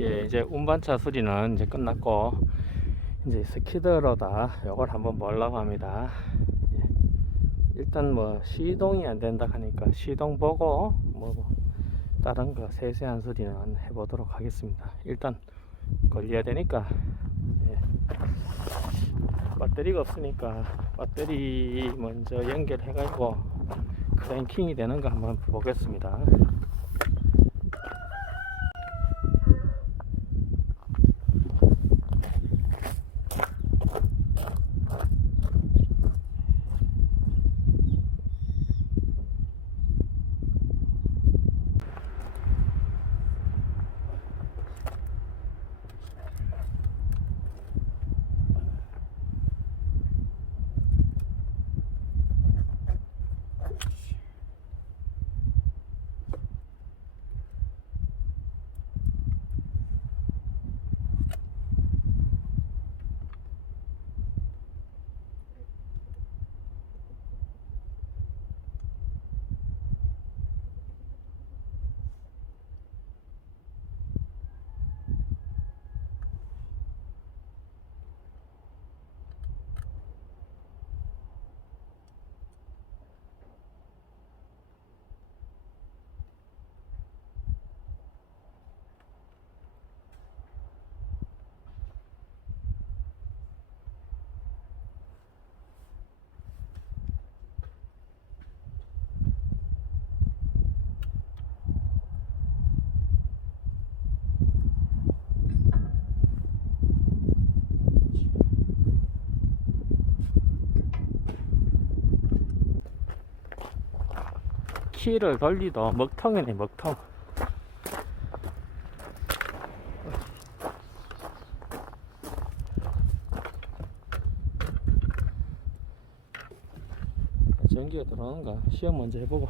예, 이제 운반차 수리는 이제 끝났고 이제 스키드로다 요걸 한번 보려고 합니다. 예. 일단 뭐 시동이 안 된다 하니까 시동 보고 뭐, 뭐 다른 거 세세한 수리는 해보도록 하겠습니다. 일단 걸려야 되니까 예. 배터리가 없으니까 배터리 먼저 연결해가지고 크랭킹이 되는 거 한번 보겠습니다. 키를 돌리도 먹통이네 먹통. 전기가 들어오는가? 시험 먼저 해보고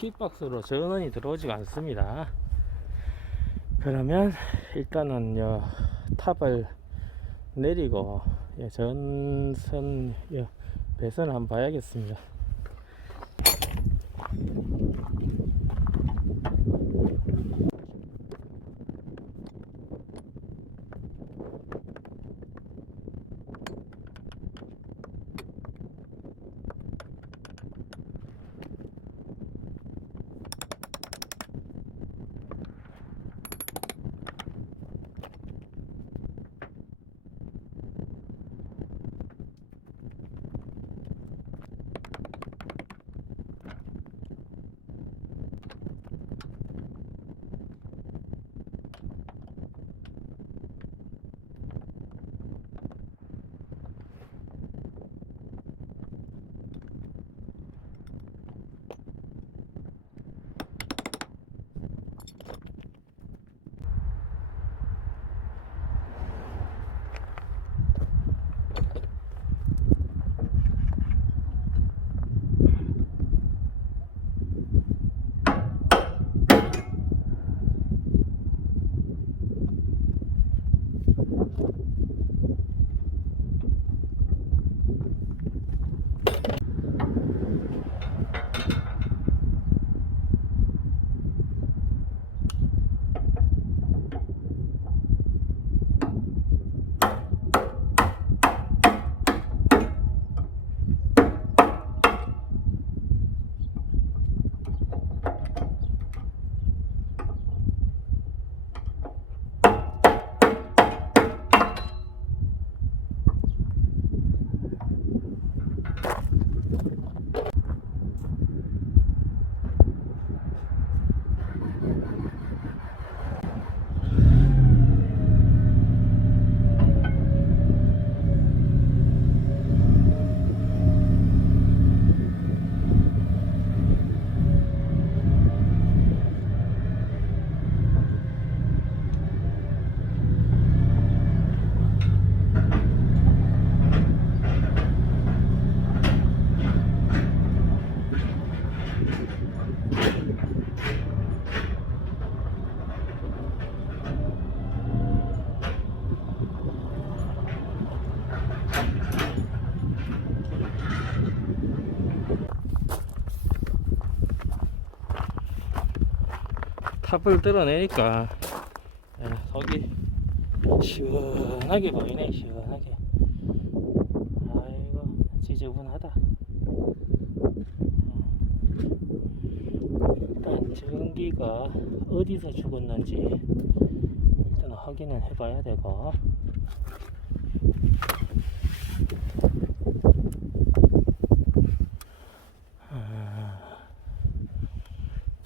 킥박스로 전원이 들어오지가 않습니다. 그러면 일단은 요 탑을 내리고 예, 전선 요 배선을 한번 봐야겠습니다. 탑을 드러내니까. 예, 속이 시원하게 보이네 시원하게. 아이고 지저분하다. 일단 전기가 어디서 죽었는지 일단 확인을 해봐야 되고. 아,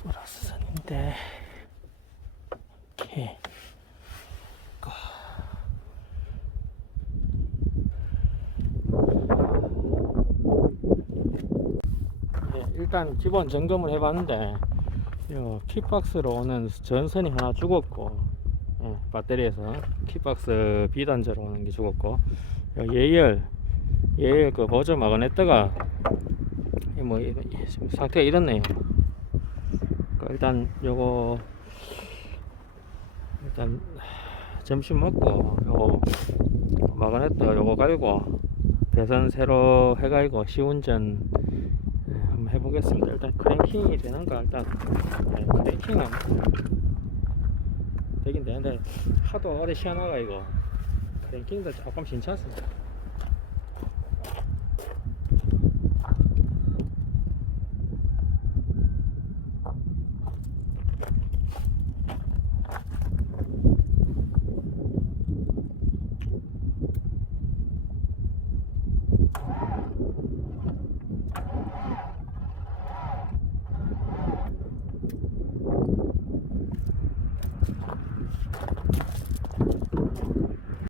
플러스 선인데 이렇게 네, 일단 기본 점검을 해봤는데 요 킥박스로 오는 전선이 하나 죽었고 예, 배터리에서 킥박스 비단자로 오는 게 죽었고 요 예열 예열 그 보조 마그네트가 지금 상태가 이렇네요. 그 일단 요거 일단 점심 먹고 요거 마그네트 요거 갈고 배선 새로 해가지고 시운전 예, 한번 해보겠습니다. 일단 크랭킹이 되는가 일단 네, 크랭킹은 되긴 되는데 하도 오래 시원하가 이거 크랭킹도 조금 괜찮습니다.